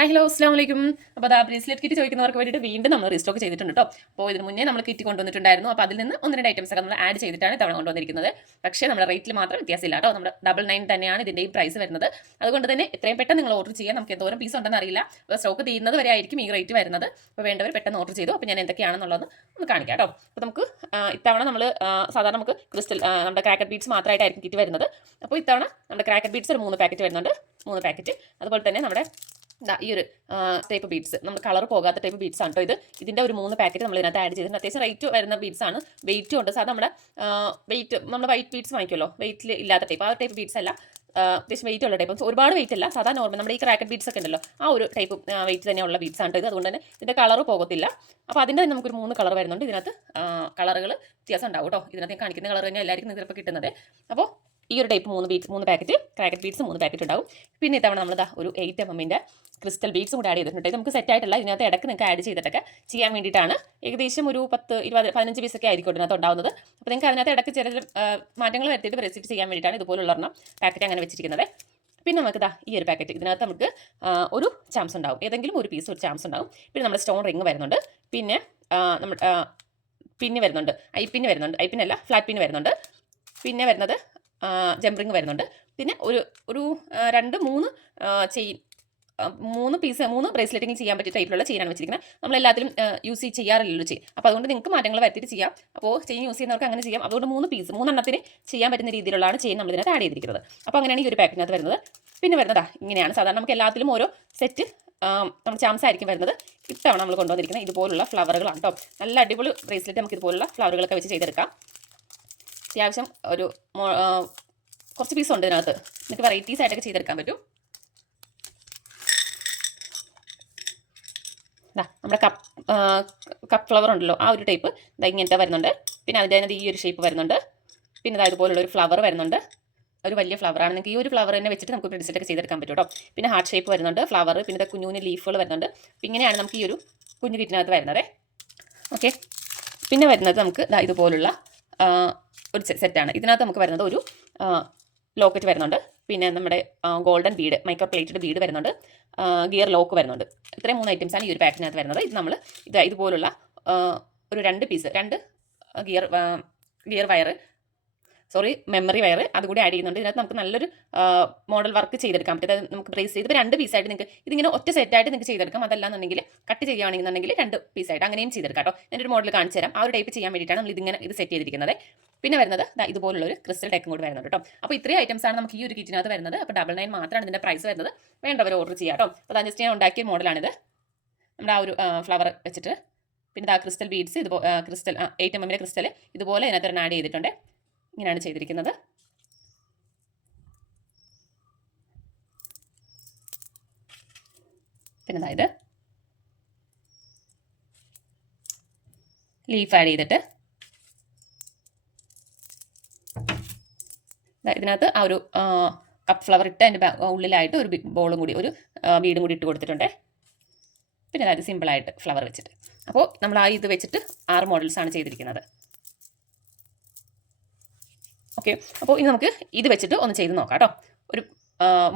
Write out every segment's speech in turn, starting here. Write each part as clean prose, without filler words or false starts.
Hi hello അസ്സാം വലൈക്കും. അപ്പോൾ അതാ ബ്രേസ്ലെറ്റ് കിറ്റ് ചോദിക്കുന്നവർക്ക് വേണ്ടിയിട്ട് വീണ്ടും നമ്മൾ റീസ്റ്റോക്ക് ചെയ്തിട്ടുണ്ട് കേട്ടോ. അപ്പോൾ ഇതിന് മുന്നേ നമ്മൾ കിറ്റ് കൊണ്ടുവന്നിട്ടുണ്ടായിരുന്നു. അപ്പോൾ അതിൽ നിന്ന് ഒന്ന് രണ്ട് ഐറ്റംസ് ഒക്കെ നമ്മൾ ആഡ് ചെയ്തിട്ടാണ് തവണ കൊണ്ടുവന്നിരിക്കുന്നത്. പക്ഷേ നമ്മുടെ റേറ്റിൽ മാത്രം വ്യത്യാസമില്ല കേട്ടോ. നമ്മുടെ 99 തന്നെയാണ് ഇതിൻ്റെയും പ്രൈസ് വരുന്നത്. അതുകൊണ്ട് തന്നെ എത്രയും പെട്ടെന്ന് നിങ്ങൾ ഓർഡർ ചെയ്യാം. നമുക്ക് എന്തോരം പീസ് ഉണ്ടെന്ന് അറിയില്ല. അപ്പോൾ സ്റ്റോക്ക് തീരുന്നത് വരെ ആയിരിക്കും ഈ റേറ്റ് വരുന്നത്. അപ്പോൾ വേണ്ടവർ പെട്ടെന്ന് ഓർഡർ ചെയ്തു. അപ്പോൾ ഞാൻ എന്തൊക്കെയാണെന്നുള്ളത് ഒന്ന് കാണിക്കാം കേട്ടോ. അപ്പോൾ നമുക്ക് ഇത്തവണ നമ്മൾ സാധാരണ നമുക്ക് ക്രിസ്റ്റൽ നമ്മുടെ ക്രാക്കർ ബീഡ്സ് മാത്രമായിട്ടായിരിക്കും കിറ്റ് വരുന്നത്. അപ്പോൾ ഇത്തവണ നമ്മുടെ ക്രാക്കർ ബീഡ്സ് ഒരു 3 പാക്കറ്റ് വരുന്നുണ്ട്. 3 പാക്കറ്റ്. അതുപോലെ തന്നെ നമ്മുടെ ഈ ഒരു ടൈപ്പ് ബീഡ്സ് നമ്മൾ കളർ പോകാത്ത ടൈപ്പ് ബീഡ്സ് ആണ് കേട്ടോ. ഇതിൻ്റെ ഒരു 3 പാക്കറ്റ് നമ്മൾ ഇതിനകത്ത് ആഡ് ചെയ്തിട്ടുണ്ട്. അത്യാവശ്യം റേറ്റ് വരുന്ന ബീഡ്സ് ആണ്. വെയിറ്റും ഉണ്ട്. സാധാരണ നമ്മുടെ നമ്മൾ വൈറ്റ് ബീഡ്സ് വാങ്ങിക്കുമല്ലോ, വെയിറ്റിൽ ഇല്ലാത്ത ടൈപ്പ്, ആ ടൈപ്പ് ബീഡ്സ് അല്ല. അത്യാവശ്യം വെയിറ്റ് ഉള്ള ടൈപ്പ്, ഒരുപാട് വെയിറ്റ് അല്ല, സാധാരണ നോർമൽ നമ്മുടെ ഈ ക്രാക്കറ്റ് ബീഡ്സ് ഒക്കെ ഉണ്ടല്ലോ, ആ ഒരു ടൈപ്പ് വെയിറ്റ് തന്നെയുള്ള ബീഡ്സ് ആണ് ഇത്. അതുകൊണ്ട് തന്നെ ഇതിൻ്റെ കളർ പോകത്തില്ല. അപ്പോൾ അതിൻ്റെ തന്നെ നമുക്കൊരു 3 കളർ വരുന്നുണ്ട്. ഇതിനകത്ത് കളറുകൾ വ്യത്യാസം ഉണ്ടാവും കേട്ടോ. ഇതിനകത്ത് ഞാൻ കാണിക്കുന്ന കളർ തന്നെ എല്ലാവർക്കും ചിലപ്പോൾ കിട്ടുന്നത്. അപ്പോൾ ഈ ഒരു type 3 packet crack it beads 3 packet ഉണ്ടാവും. പിന്നെ ഇത്തവണ നമ്മൾ ഒരു 8 mm ക്രിസ്റ്റൽ ബീഡ്സും കൂടെ ആഡ് ചെയ്തിട്ടുണ്ട്. ഇത് നമുക്ക് സെറ്റ് ആയിട്ടില്ല. ഇതിനകത്ത് ഇടയ്ക്ക് നിങ്ങൾക്ക് ആഡ് ചെയ്തിട്ടൊക്കെ ചെയ്യാൻ വേണ്ടിയിട്ടാണ്. ഏകദേശം ഒരു 10, 20, 15 പീസൊക്കെ ആയിരിക്കും ഇതിനകത്ത് ഉണ്ടാവുന്നത്. അപ്പോൾ നിങ്ങൾക്ക് അതിനകത്ത് ഇടയ്ക്ക് ചില മാറ്റങ്ങൾ വരുത്തിയിട്ട് ബ്രേസ്ലെറ്റ് ചെയ്യാൻ വേണ്ടിയിട്ടാണ് ഇതുപോലുള്ള ഒരെണ്ണം പാക്കറ്റ് അങ്ങനെ വെച്ചിരിക്കുന്നത്. പിന്നെ നമുക്ക് ഈ ഒരു പാക്കറ്റ്, ഇതിനകത്ത് നമുക്ക് ഒരു ചാംസ് ഉണ്ടാവും, ഏതെങ്കിലും ഒരു പീസ് ഒരു ചാംസ് ഉണ്ടാവും. പിന്നെ നമ്മുടെ സ്റ്റോൺ റിങ് വരുന്നുണ്ട്. പിന്നെ നമ്മുടെ പിന്ന് വരുന്നുണ്ട്, ഐപ്പിന്ന് വരുന്നുണ്ട്, ഐപ്പിന്നല്ല ഫ്ലാറ്റ് പിന്ന് വരുന്നുണ്ട്. പിന്നെ വരുന്നത് ജംപ് വരുന്നുണ്ട്. പിന്നെ ഒരു 2-3 ചെയിൻ, 3 ബ്രേസ്ലെറ്റിംഗ് ചെയ്യാൻ പറ്റിയ ടൈപ്പിലുള്ള ചെയിനാണ് വെച്ചിരിക്കുന്നത്. നമ്മളെല്ലാത്തിലും യൂസ് ചെയ്യാറില്ലല്ലോ ചെയിൻ. അപ്പോൾ അതുകൊണ്ട് നിങ്ങൾക്ക് മാറ്റങ്ങൾ വരുത്തിയിട്ട് ചെയ്യാം. അപ്പോൾ ചെയിൻ യൂസ് ചെയ്യുന്നവർക്ക് അങ്ങനെ ചെയ്യാം. അതുകൊണ്ട് 3 എണ്ണത്തിന് ചെയ്യാൻ പറ്റുന്ന രീതിയിലുള്ളതാണ് ചെയിൻ നമ്മൾ ഇതിനകത്ത് ആഡ് ചെയ്തിരിക്കുന്നത്. അപ്പോൾ അങ്ങനെയാണ് ഈ ഒരു പാക്കിനകത്ത് വരുന്നത്. പിന്നെ വരുന്നതാ ഇങ്ങനെയാണ്. സാധാരണ നമുക്ക് എല്ലാത്തിലും ഓരോ സെറ്റ് നമ്മൾ ചാംസ് ആയിരിക്കും വരുന്നത്. ഇത്തവണ നമ്മൾ കൊണ്ടുവന്നിരിക്കുന്നത് ഇതുപോലുള്ള ഫ്ലവറുകളാണ് കേട്ടോ. നല്ല അടിപൊളി ബ്രേസ്ലെറ്റ് നമുക്ക് ഇതുപോലുള്ള ഫ്ലവറുകളൊക്കെ വെച്ച് ചെയ്തെടുക്കാം. അത്യാവശ്യം ഒരു കുറച്ച് പീസ് ഉണ്ട് ഇതിനകത്ത്. നിങ്ങൾക്ക് വെറൈറ്റീസ് ആയിട്ടൊക്കെ ചെയ്തെടുക്കാൻ പറ്റും. നമ്മുടെ കപ്പ് ഫ്ലവർ ഉണ്ടല്ലോ, ആ ഒരു ടൈപ്പ് ഇങ്ങനത്തെ വരുന്നുണ്ട്. പിന്നെ അതിൻ്റെ ഈ ഒരു ഷേപ്പ് വരുന്നുണ്ട്. പിന്നെ ഇതുപോലുള്ള ഒരു ഫ്ലവർ വരുന്നുണ്ട്. ഒരു വലിയ ഫ്ലവറാണ്. നിങ്ങൾക്ക് ഈ ഒരു ഫ്ലവർ തന്നെ വെച്ചിട്ട് നമുക്ക് ബ്രേസ്ലെറ്റ് ഒക്കെ ചെയ്തെടുക്കാൻ പറ്റും കേട്ടോ. പിന്നെ ഹാർട്ട് ഷേപ്പ് വരുന്നുണ്ട്, ഫ്ലവർ, പിന്നെ കുഞ്ഞു കുഞ്ഞു ലീഫുകൾ വരുന്നുണ്ട്. ഇങ്ങനെയാണ് നമുക്ക് ഈ ഒരു കുഞ്ഞു കിറ്റിനകത്ത് വരുന്നത്. ഓക്കെ. പിന്നെ വരുന്നത് നമുക്ക് ഇതുപോലുള്ള ഒരു സെറ്റാണ്. ഇതിനകത്ത് നമുക്ക് വരുന്നത് ഒരു ലോക്കറ്റ് വരുന്നുണ്ട്. പിന്നെ നമ്മുടെ golden bead, micro plated bead വരുന്നുണ്ട്. ഗിയർ ലോക്ക് വരുന്നുണ്ട്. ഇത്രയും 3 ഐറ്റംസാണ് ഈ ഒരു പാക്കിനകത്ത് വരുന്നത്. ഇത് നമ്മൾ ഇതുപോലുള്ള ഒരു 2 piece, 2 gear wire, memory wire അതുകൂടി ആഡ് ചെയ്യുന്നുണ്ട്. ഇതിനകത്ത് നമുക്ക് നല്ലൊരു മോഡൽ വർക്ക് ചെയ്തെടുക്കാൻ പറ്റും. അതായത് നമുക്ക് ബ്രേസ് ചെയ്ത് 2 പീസായിട്ട് നിങ്ങൾക്ക് ഇതിങ്ങനെ ഒറ്റ സെറ്റായിട്ട് നിങ്ങൾക്ക് ചെയ്തെടുക്കാം. അതല്ലാന്നുണ്ടെങ്കിൽ കട്ട് ചെയ്യുകയാണെന്നുണ്ടെങ്കിൽ 2 പീസായിട്ട് അങ്ങനെയും ചെയ്തെടുക്കാം കേട്ടോ. ഞാനൊരു മോഡൽ കാണിച്ചു തരാം. ആ ഒരു ടൈപ്പ് ചെയ്യാൻ വേണ്ടിയിട്ടാണ് നമ്മൾ ഇത് സെറ്റ് ചെയ്തിരിക്കുന്നത്. പിന്നെ വരുന്നത് ഇതുപോലുള്ള ഒരു ക്രിസ്റ്റൽ ടെക്കും കൂടി വരുന്നുണ്ട് കേട്ടോ. അപ്പോൾ ഇത്രയും ഐറ്റംസാണ് നമുക്ക് ഈ ഒരു കിറ്റിനകത്ത് വരുന്നത്. അപ്പോൾ 99 മാത്രമാണ് ഇതിൻ്റെ പ്രൈസ് വരുന്നത്. വേണ്ടവർ ഓർഡർ ചെയ്യാം കേട്ടോ. അപ്പോൾ ജസ്റ്റ് ഞാൻ ഉണ്ടാക്കിയ മോഡലാണിത്. നമ്മുടെ ആ ഒരു ഫ്ലവർ വെച്ചിട്ട് പിന്നെ crystal beads, crystal 8 mm crystal ഇതുപോലെ ഇതിനകത്ത് ആഡ് ചെയ്തിട്ടുണ്ട്. ഇങ്ങനെയാണ് ചെയ്തിരിക്കുന്നത്. പിന്നെ അതായത് ലീഫ് ആഡ് ചെയ്തിട്ട് ഇതിനകത്ത് ആ ഒരു കപ്പ് ഫ്ലവർ ഇട്ട് അതിൻ്റെ ഉള്ളിലായിട്ട് ഒരു ബോളും കൂടി, ഒരു ബീഡും കൂടി ഇട്ട് കൊടുത്തിട്ടുണ്ട്. പിന്നെ അതായത് സിമ്പിളായിട്ട് ഫ്ലവർ വെച്ചിട്ട്. അപ്പോൾ നമ്മൾ ഇത് വെച്ചിട്ട് 6 മോഡൽസാണ് ചെയ്തിരിക്കുന്നത്. ഓക്കെ. അപ്പോൾ ഇനി നമുക്ക് ഇത് വെച്ചിട്ട് ഒന്ന് ചെയ്ത് നോക്കാം കേട്ടോ. ഒരു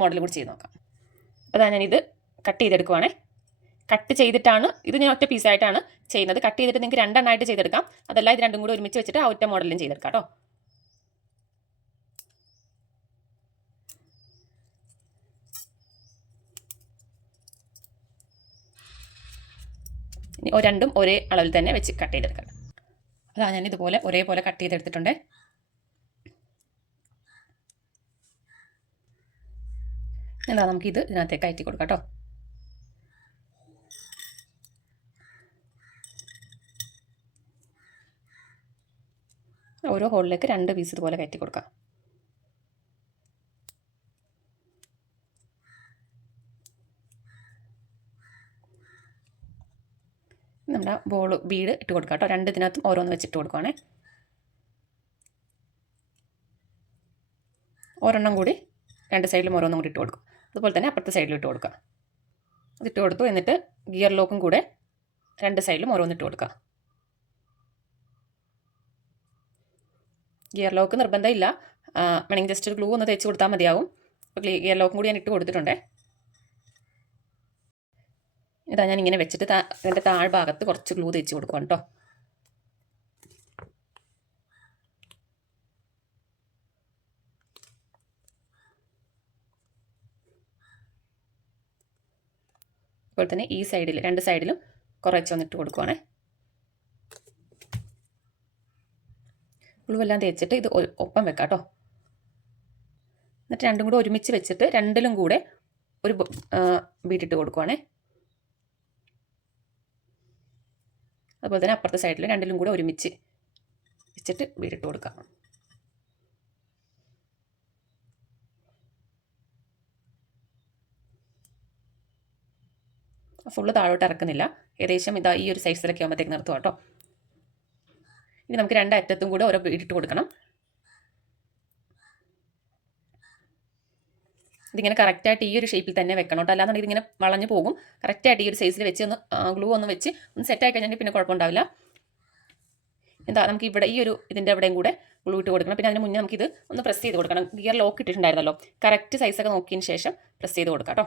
മോഡൽ കൂടി ചെയ്ത് നോക്കാം. അപ്പോൾ ഞാനിത് കട്ട് ചെയ്തെടുക്കുവാണേ. കട്ട് ചെയ്തിട്ടാണ് ഇത്, ഞാൻ ഒറ്റ പീസായിട്ടാണ് ചെയ്യുന്നത്. കട്ട് ചെയ്തിട്ട് നിങ്ങൾക്ക് 2 എണ്ണമായിട്ട് ചെയ്തെടുക്കാം. അതല്ല ഇത് 2 കൂടി ഒരുമിച്ച് വെച്ചിട്ട് ആ ഒറ്റ മോഡലും ചെയ്തെടുക്കാം കേട്ടോ. ഇനി 2 ഒരേ അളവിൽ തന്നെ വെച്ച് കട്ട് ചെയ്തെടുക്കാം. അതാ ഞാൻ ഇതുപോലെ ഒരേപോലെ കട്ട് ചെയ്തെടുത്തിട്ടുണ്ട്. എന്താ നമുക്കിത് ഇതിനകത്തേക്ക് കയറ്റി കൊടുക്കാം കേട്ടോ. ഓരോ ഹോളിലേക്ക് 2 പീസ് ഇതുപോലെ കയറ്റി കൊടുക്കാം. നമ്മുടെ ബീഡ് ഇട്ട് കൊടുക്കാം കേട്ടോ. 2 ഇതിനകത്തും ഓരോന്ന് വെച്ചിട്ട് കൊടുക്കുവാണേ. ഒരെണ്ണം കൂടി 2 സൈഡിലും ഓരോന്നും കൂടി ഇട്ട് കൊടുക്കും. അതുപോലെ തന്നെ അപ്പുറത്തെ സൈഡിലും ഇട്ട് കൊടുക്കുക. അതിട്ട് കൊടുത്തു. എന്നിട്ട് ഗിയർ ലോക്കും കൂടെ 2 സൈഡിലും ഓരോന്നിട്ട് കൊടുക്കുക. ഗിയർ ലോക്ക് നിർബന്ധമില്ല, വേണമെങ്കിൽ ജസ്റ്റ് ഒരു ഗ്ലൂ ഒന്ന് തേച്ച് കൊടുത്താൽ മതിയാവും. അപ്പോൾ ഗിയർ ലോക്കും കൂടി ഞാൻ ഇട്ട് കൊടുത്തിട്ടുണ്ട്. ഇതാ ഞാൻ ഇങ്ങനെ വെച്ചിട്ട് ഇതിൻ്റെ താഴ്ഭാഗത്ത് കുറച്ച് ഗ്ലൂ തേച്ച് കൊടുക്കണം കേട്ടോ. അതുപോലെ തന്നെ ഈ സൈഡിൽ 2 സൈഡിലും കുറച്ച് വന്നിട്ട് കൊടുക്കുവാണേ. ഗ്ലൂ എല്ലാം തേച്ചിട്ട് ഇത് ഒപ്പം വെക്കാം കേട്ടോ. എന്നിട്ട് രണ്ടും കൂടെ ഒരുമിച്ച് വെച്ചിട്ട് രണ്ടിലും കൂടെ ഒരു ബീഡിട്ട് കൊടുക്കുവാണേ. അതുപോലെ തന്നെ അപ്പുറത്തെ സൈഡിൽ രണ്ടിലും കൂടെ ഒരുമിച്ച് വെച്ചിട്ട് ബീഡിട്ട് കൊടുക്കാം. ഫുള്ള് താഴോട്ട് ഇറക്കുന്നില്ല, ഏകദേശം ഇതാ ഈ ഒരു സൈസിലൊക്കെ ആകുമ്പോഴത്തേക്ക് നിർത്തുക കേട്ടോ. ഇനി നമുക്ക് 2 അറ്റത്തും കൂടെ ഓരോ ബീഡിട്ട് കൊടുക്കണം. ഇതിങ്ങനെ കറക്റ്റായിട്ട് ഈ ഒരു ഷേപ്പിൽ തന്നെ വെക്കണം കേട്ടോ, അല്ലാന്നുണ്ടെങ്കിൽ ഇതിങ്ങനെ വളഞ്ഞു പോകും. കറക്റ്റായിട്ട് ഈ ഒരു സൈസിൽ വെച്ച് ഒന്ന് ഗ്ലൂ ഒന്ന് വെച്ച് ഒന്ന് സെറ്റായി കഴിഞ്ഞാൽ പിന്നെ കുഴപ്പമുണ്ടാവില്ല. എന്താ നമുക്ക് ഇവിടെ ഈ ഒരു ഇതിൻ്റെ എവിടെയും കൂടെ ഗ്ലൂ ഇട്ട് കൊടുക്കണം. പിന്നെ അതിന് മുന്നേ നമുക്കിത് ഒന്ന് പ്രസ് ചെയ്ത് കൊടുക്കണം. ഗിയർ ലോക്ക് ഇട്ടിട്ടുണ്ടായിരുന്നല്ലോ, കറക്റ്റ് സൈസൊക്കെ നോക്കിയതിന് ശേഷം പ്രസ് ചെയ്ത് കൊടുക്കാം കേട്ടോ.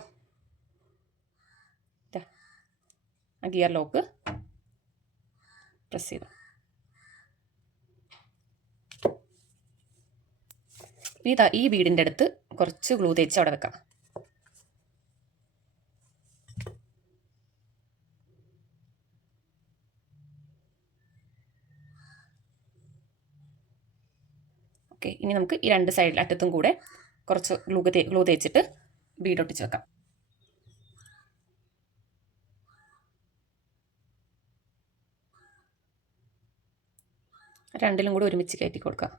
ആ ഗിയർ ലോക്ക് പ്രസ് ചെയ്തു. ഇനി ഈ ബീഡിൻ്റെ അടുത്ത് കുറച്ച് ഗ്ലൂ തേച്ച് അവിടെ വെക്കാം. ഓക്കെ, ഇനി നമുക്ക് ഈ 2 സൈഡിൽ അറ്റത്തും കൂടെ കുറച്ച് ഗ്ലൂ തേച്ചിട്ട് ബീഡ് ഒട്ടിച്ച് വെക്കാം. രണ്ടിലും കൂടെ ഒരുമിച്ച് കയറ്റി കൊടുക്കാം.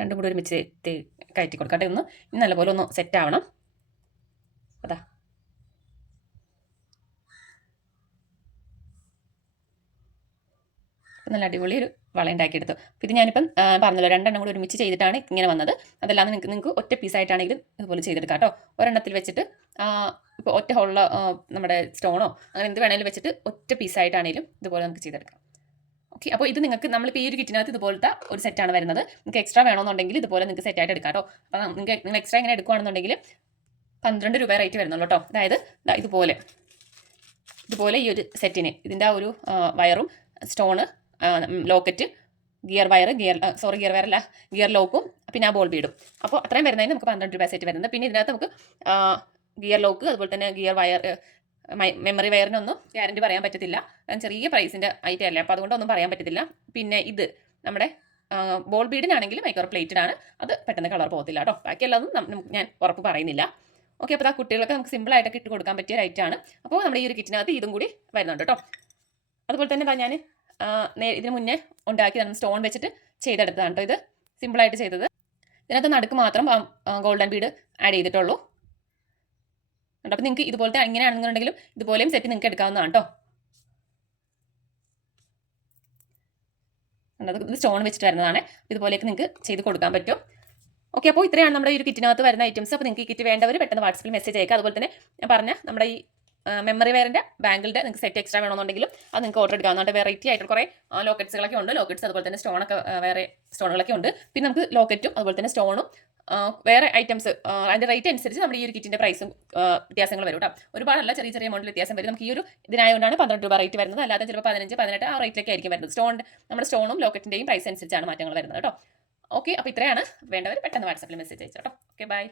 രണ്ടും കൂടെ ഒരുമിച്ച് കയറ്റി കൊടുക്കട്ടെ. ഇനി നല്ലപോലെ ഒന്ന് സെറ്റ് ആവണം. അതാ നല്ല അടിപൊളി ഒരു വള ഉണ്ടാക്കിയെടുത്തു. അപ്പോൾ ഇത് ഞാനിപ്പം പറഞ്ഞല്ലോ 2 എണ്ണം കൂടി ഒരുമിച്ച് ചെയ്തിട്ടാണ് ഇങ്ങനെ വന്നത്. അതല്ലാതെ നിങ്ങൾക്ക് ഒറ്റ പീസായിട്ടാണെങ്കിലും ഇതുപോലെ ചെയ്തെടുക്കാം കേട്ടോ. ഒരെണ്ണത്തിൽ വെച്ചിട്ട് ഇപ്പോൾ ഒറ്റ ഹോളിലോ നമ്മുടെ സ്റ്റോണോ അങ്ങനെ എന്ത് വേണമെങ്കിലും വെച്ചിട്ട് ഒറ്റ പീസായിട്ടാണെങ്കിലും ഇതുപോലെ നമുക്ക് ചെയ്തെടുക്കാം. ഓക്കെ, അപ്പോൾ ഇത് നിങ്ങൾക്ക് നമ്മളിപ്പോൾ ഈ ഒരു കിറ്റിനകത്ത് ഇതുപോലത്തെ ഒരു സെറ്റാണ് വരുന്നത്. നിങ്ങൾക്ക് എക്സ്ട്രാ വേണമെന്നുണ്ടെങ്കിൽ ഇതുപോലെ നിങ്ങൾക്ക് സെറ്റായിട്ട് എടുക്കാം കേട്ടോ. അപ്പോൾ നിങ്ങൾ എക്സ്ട്രാ ഇങ്ങനെ എടുക്കുകയാണെന്നുണ്ടെങ്കിൽ 12 രൂപ റേറ്റ് വരുന്നുള്ളൂ കേട്ടോ. അതായത് ഇതുപോലെ ഈ ഒരു സെറ്റിന് ഇതിൻ്റെ ആ ഒരു വയറും സ്റ്റോണ്, ലോക്കറ്റ്, ഗിയർ വയറല്ല ഗിയർ ലോക്കും പിന്നെ ആ ബോൾ ബീഡും. അപ്പോൾ അത്രയും വരുന്നതിന് നമുക്ക് 12 രൂപ സെറ്റ് വരുന്നത്. പിന്നെ ഇതിനകത്ത് നമുക്ക് ഗിയർ ലോക്ക് അതുപോലെ തന്നെ ഗിയർ വയർ, മെമ്മറി വയറിനൊന്നും ഗ്യാരണ്ടി പറയാൻ പറ്റത്തില്ല, ചെറിയ പ്രൈസിൻ്റെ ഐറ്റം അല്ലേ, അപ്പോൾ അതുകൊണ്ടൊന്നും പറയാൻ പറ്റത്തില്ല. പിന്നെ ഇത് നമ്മുടെ ബോൾ ബീഡിനാണെങ്കിൽ മൈക്രോ പ്ലേറ്റഡ് ആണ്, അത് പെട്ടെന്ന് കളർ പോകത്തില്ല കേട്ടോ. ബാക്കിയെല്ലാതും ഞാൻ ഉറപ്പ് പറയുന്നില്ല. ഓക്കെ, അപ്പോൾ ആ കുട്ടികൾക്ക് നമുക്ക് സിമ്പിളായിട്ടൊക്കെ ഇട്ട് കൊടുക്കാൻ പറ്റിയ ഒരു ഐറ്റമാണ്. അപ്പോൾ നമ്മുടെ ഈ ഒരു കിറ്റിനകത്ത് ഇതും കൂടി വരുന്നുണ്ട് കേട്ടോ. അതുപോലെ തന്നെ ഞാൻ ഇതിന് മുന്നേ ഉണ്ടാക്കി സ്റ്റോൺ വെച്ചിട്ട് ചെയ്തെടുത്തതാണ് കേട്ടോ. ഇത് സിമ്പിളായിട്ട് ചെയ്തത്. ഇതിനകത്ത് നടുക്ക് മാത്രം ഗോൾഡൻ ബീഡ് ആഡ് ചെയ്തിട്ടുള്ളൂ. അപ്പോൾ നിങ്ങൾക്ക് ഇതുപോലത്തെ എങ്ങനെയാണെന്നുണ്ടെങ്കിലും ഇതുപോലെയും സെറ്റ് നിങ്ങൾക്ക് എടുക്കാവുന്നതാണ് കേട്ടോ. ഇത് സ്റ്റോൺ വെച്ചിട്ട് വരുന്നതാണ്. ഇതുപോലെയൊക്കെ നിങ്ങൾക്ക് ചെയ്ത് കൊടുക്കാൻ പറ്റും. ഓക്കെ, അപ്പോൾ ഇത്രയാണ് നമ്മുടെ ഈ ഒരു കിറ്റിനകത്ത് വരുന്ന ഐറ്റംസ്. അപ്പോൾ നിങ്ങൾക്ക് ഈ കിറ്റ് വേണ്ടവർ പെട്ടെന്ന് വാട്സപ്പിൽ മെസ്സേജ് അയക്കുക. അതുപോലെ തന്നെ ഞാൻ പറഞ്ഞ നമ്മുടെ ഈ മെമ്മറി വെയറിൻ്റെ ബാങ്കിളുടെ നിങ്ങൾക്ക് സെറ്റ് എക്സ്ട്രാ വേണമെന്നുണ്ടെങ്കിലും അത് നിങ്ങൾക്ക് ഓർഡർ എടുക്കാവുന്നതാണ്. വെറൈറ്റി ആയിട്ട് കുറേ ലോക്കറ്റ്സുകളൊക്കെ ഉണ്ട്. ലോക്കറ്റ്സ് അതുപോലെ തന്നെ സ്റ്റോണൊക്കെ വേറെ സ്റ്റോണുകളൊക്കെ ഉണ്ട്. പിന്നെ നമുക്ക് ലോക്കറ്റും അതുപോലെ തന്നെ സ്റ്റോണും വേറെ ഐറ്റംസ് അതിൻ്റെ റേറ്റ് അനുസരിച്ച് നമ്മുടെ ഈ ഒരു കിറ്റിൻ്റെ പ്രൈസും വ്യത്യാസങ്ങൾ വരും കേട്ടോ. ഒരുപാടല്ല, ചെറിയ ചെറിയ എമൗണ്ടിൽ വ്യത്യാസം വരും. നമുക്ക് ഈ ഒരു ഇതിനായതുകൊണ്ടാണ് 12 രൂപ റേറ്റ് വരുന്നത്. അല്ലാതെ ചിലപ്പോൾ 15, 18 ആ റേറ്റിലൊക്കെ ആയിരിക്കും വരുന്നത്. നമ്മുടെ സ്റ്റോണും ലോക്കറ്റിൻ്റെയും പ്രൈസ് അനുസരിച്ചാണ് മാറ്റങ്ങൾ വരുന്നത് കേട്ടോ. ഓക്കെ, അപ്പോൾ ഇത്രയാണ്. വേണ്ടവർ പെട്ടെന്ന് വാട്സപ്പിൽ മെസ്സേജ് അയച്ചോ കേട്ടോ. Okay, by.